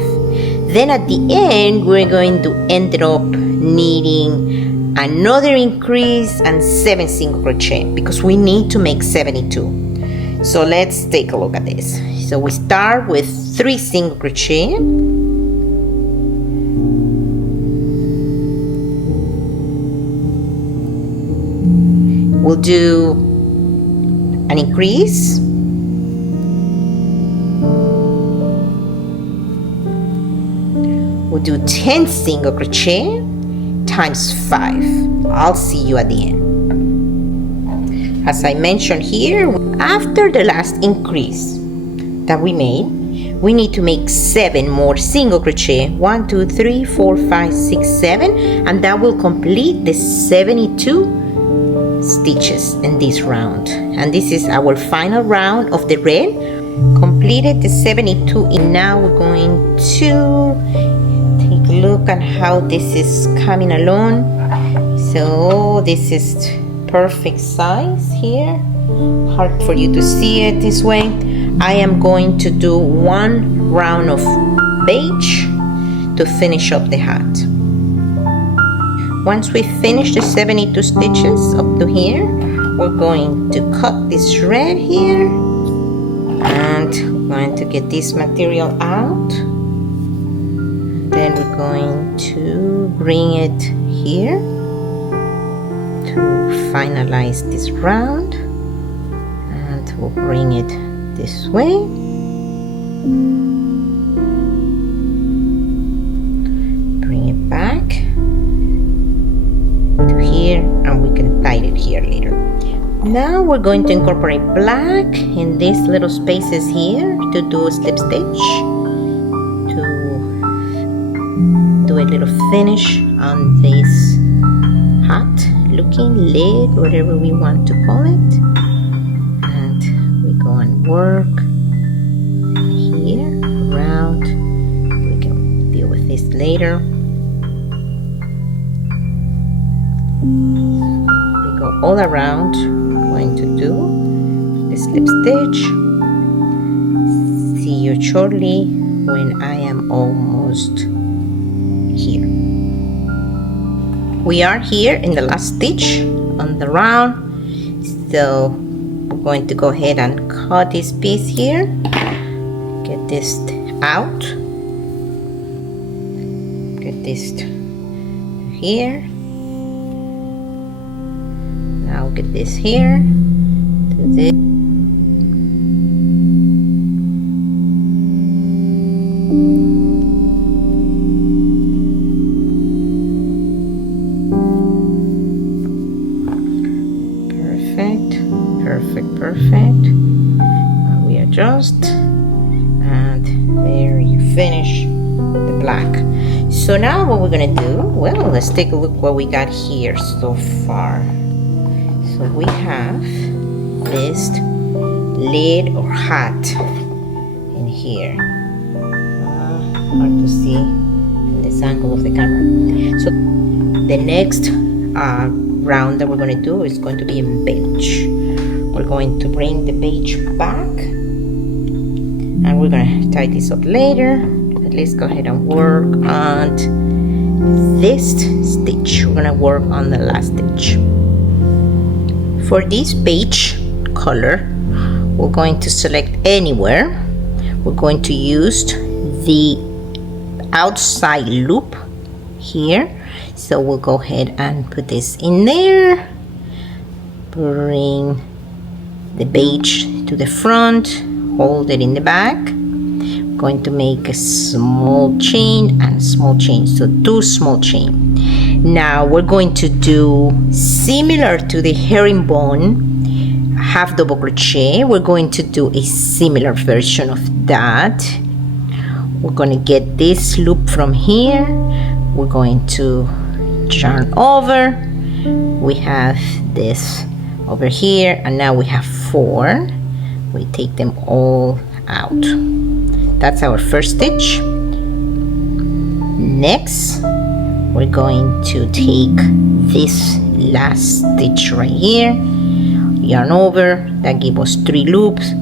Then at the end, we're going to end up knitting another increase and 7 single crochet because we need to make 72. So let's take a look at this. So we start with 3 single crochet. We'll do an increase, we'll do 10 single crochet times 5. I'll see you at the end. As I mentioned here, after the last increase that we made, we need to make 7 more single crochet. 1, 2, 3, 4, 5, 6, 7, and that will complete the 72 stitches in this round. And this is our final round of the red. Completed the 72, and now we're going to take a look at how this is coming along. So this is perfect size here. Hard for you to see it this way. I am going to do 1 round of beige to finish up the hat. Once we finish the 72 stitches up to here, we're going to cut this red here, and we're going to get this material out. Then we're going to bring it here to finalize this round, and we'll bring it this way. Bring it back to here, and we can tie it here later. Now we're going to incorporate black in these little spaces here to do a slip stitch, to do a little finish on this hat looking lid, whatever we want to call it. And we go and work here around. We can deal with this later. We go all around. I'm going to do the slip stitch. See you shortly when I am almost here. We are here in the last stitch on the round, so we're going to go ahead and cut this piece here, get this out, get this here. Now get this here, do this. So now what we're gonna do, well, let's take a look what we got here so far. So we have this lid or hat in here. Hard to see in this angle of the camera. So the next round that we're going to do is going to be in beige. We're going to bring the beige back, and we're going to tie this up later. But let's go ahead and work on this stitch. We're going to work on the last stitch. For this beige color, we're going to select anywhere. We're going to use the outside loop here, so we'll go ahead and put this in there, bring the beige to the front, hold it in the back. I'm going to make a small chain and small chain, so 2 small chain. Now we're going to do similar to the herringbone half double crochet. We're going to do a similar version of that. We're going to get this loop from here. We're going to yarn over. We have this over here, and now we have 4. We take them all out. That's our first stitch. Next, we're going to take this last stitch right here, yarn over. That gives us 3 loops.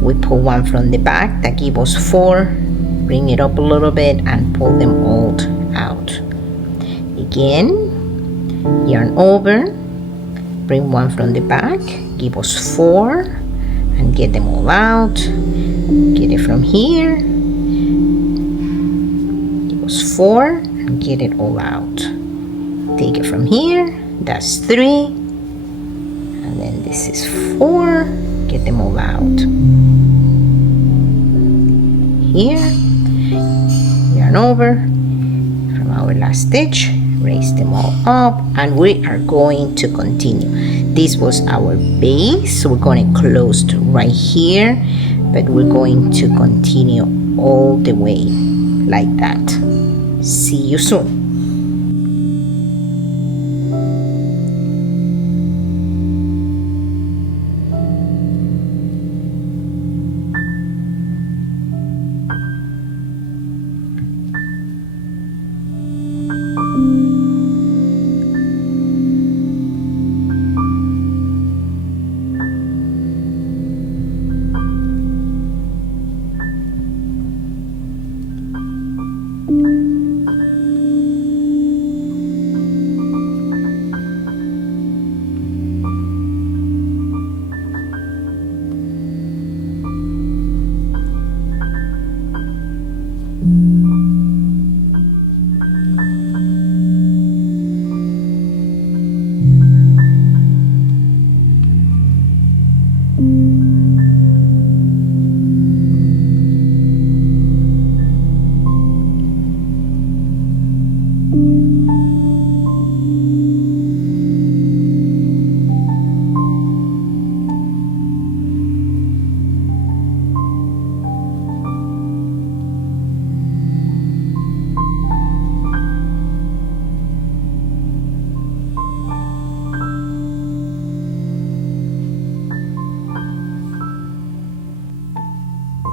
We pull 1 from the back. That gives us 4. Bring it up a little bit and pull them all out. Again, yarn over, bring 1 from the back, give us 4, and get them all out. Get it from here, give us 4, and get it all out. Take it from here, that's 3, and then this is 4, get them all out. Here, yarn over from our last stitch, raise them all up, and we are going to continue. This was our base, so we're going to close right here, but we're going to continue all the way like that. See you soon.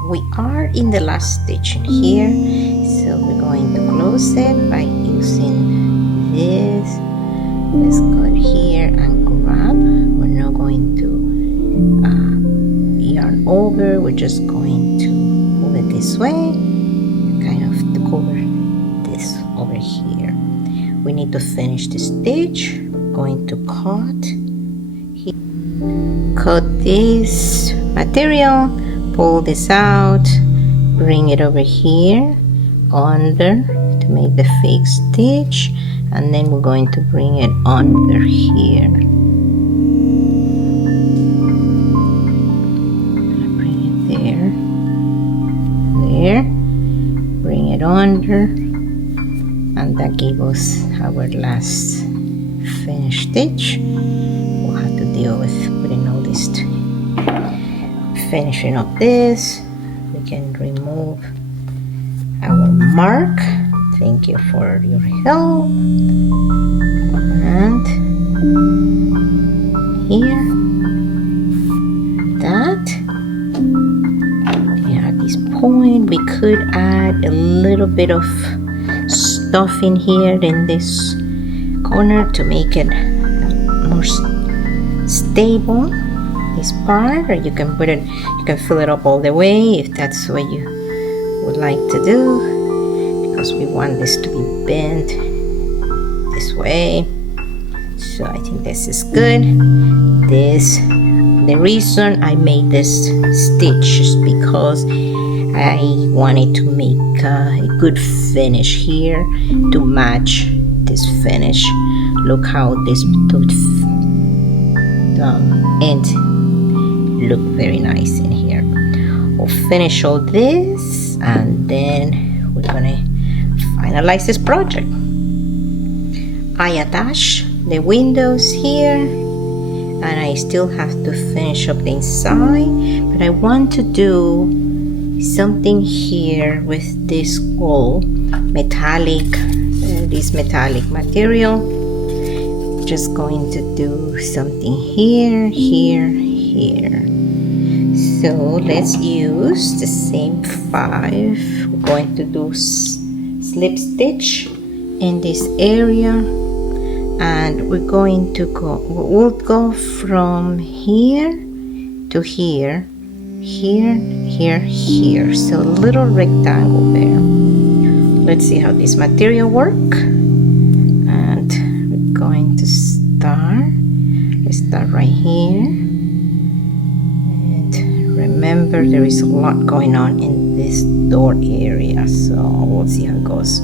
We are in the last stitch in here, so we're going to close it by using this. Let's go here and grab. We're not going to yarn over, we're just going to pull it this way, kind of to cover this over here. We need to finish the stitch. We're going to cut this material, pull this out, bring it over here under to make the fake stitch, and then we're going to bring it under here. Bring it there, bring it under, and that gives us our last finished stitch. We'll have to deal with putting all this finishing up this. We can remove our mark Thank you for your help. And here, that. Yeah, at this point, we could add a little bit of stuff in here in this corner to make it more stable. This part, or you can put it, you can fill it up all the way if that's what you would like to do, because we want this to be bent this way. So I think this is good. The reason I made this stitch is because I wanted to make a good finish here to match this finish. Look how this end look very nice in here. We'll finish all this and then we're gonna finalize this project. I attach the windows here and I still have to finish up the inside, but I want to do something here with this gold metallic, this metallic material. Just going to do something here, here, here. So let's use the same 5. We're going to do slip stitch in this area, and we're going to we'll go from here to here, here, here, here. So a little rectangle there. Let's see how this material works. And we're going to start. Let's start right here. And remember, there is a lot going on in this door area, so we'll see how it goes.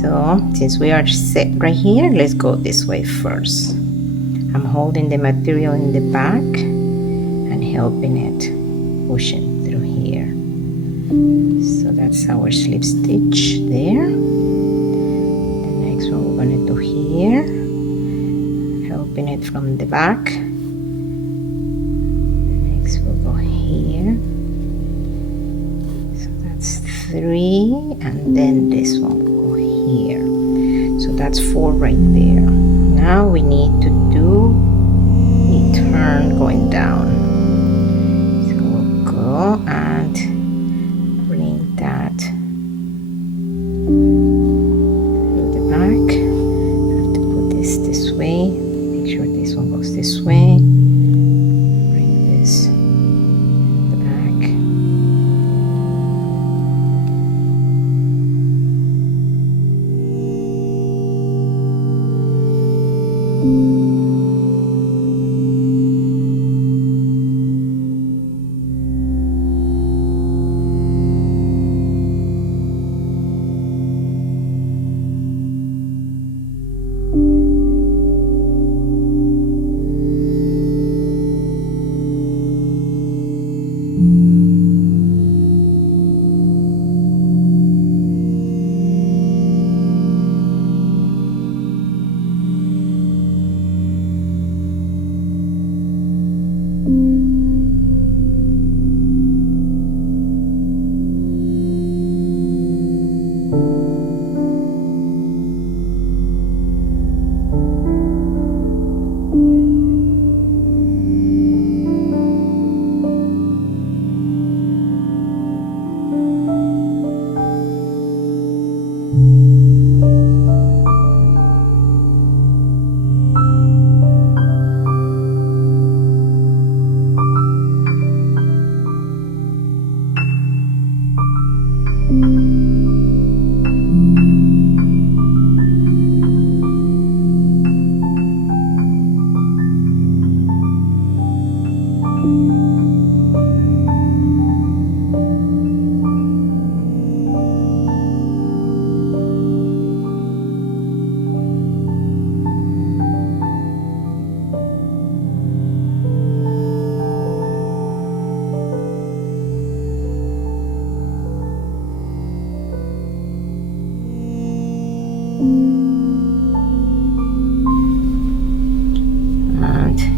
So since we are set right here, let's go this way first. I'm holding the material in the back and helping it, pushing through here. So that's our slip stitch there. The next one we're going to do here, helping it from the back. The next we'll go here. So that's 3, and then this one will go here. So that's 4 right there. Now we need to do a turn going down. So we'll go and bring that through the back. I have to put this way. Make sure this one goes this way. Bring this in the back.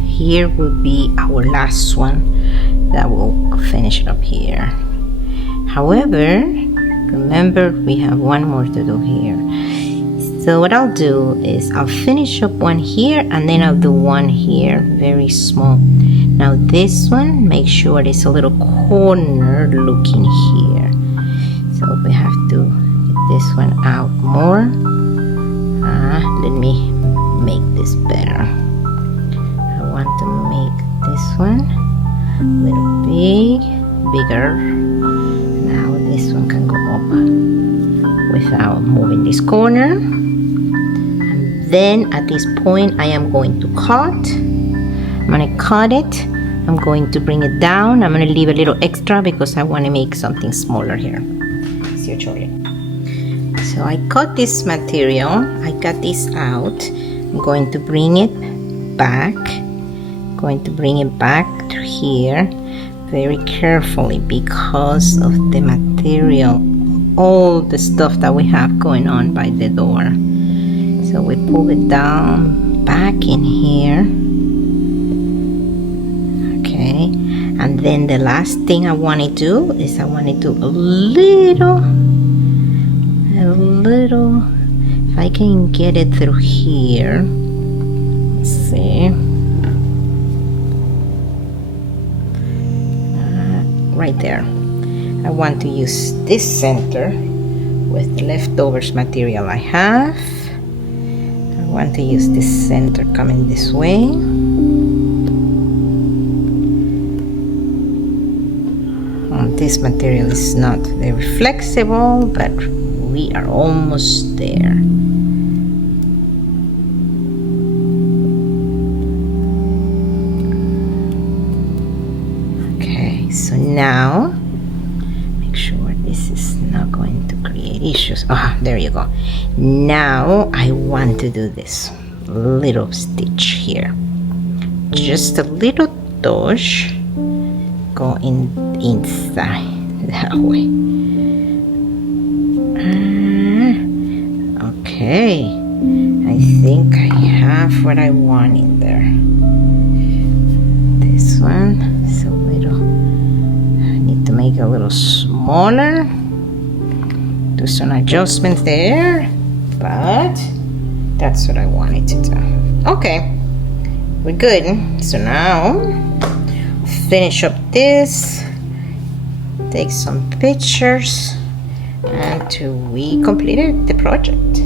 Here will be our last one that will finish it up here. However, remember we have one more to do here. So what I'll do is I'll finish up one here, and then I'll do one here, very small. Now this one, make sure it's a little corner looking here. So we have to get this one out more. Let me make this better. I want to make this one a little bigger. Now this one can go up without moving this corner. And then at this point I am going to cut. I'm going to cut it. I'm going to bring it down. I'm going to leave a little extra because I want to make something smaller here. See you shortly. So I cut this material. I got this out. I'm going to bring it back. To here very carefully because of the material, all the stuff that we have going on by the door. So we pull it down back in here. Okay, and then the last thing I want to do is I want to do a little, if I can get it through here. Let's see. Right there. I want to use this center with the leftovers material I have. I want to use this center coming this way. This material is not very flexible, but we are almost there. Okay, so now make sure this is not going to create issues. There you go. Now I want to do this little stitch here, just a little touch, go inside that way. Okay, I think I have what I want in there. This one is a little, I need to make it a little smaller, do some adjustments there, but that's what I wanted to do. Okay, we're good. So now finish up this, take some pictures, and we completed the project.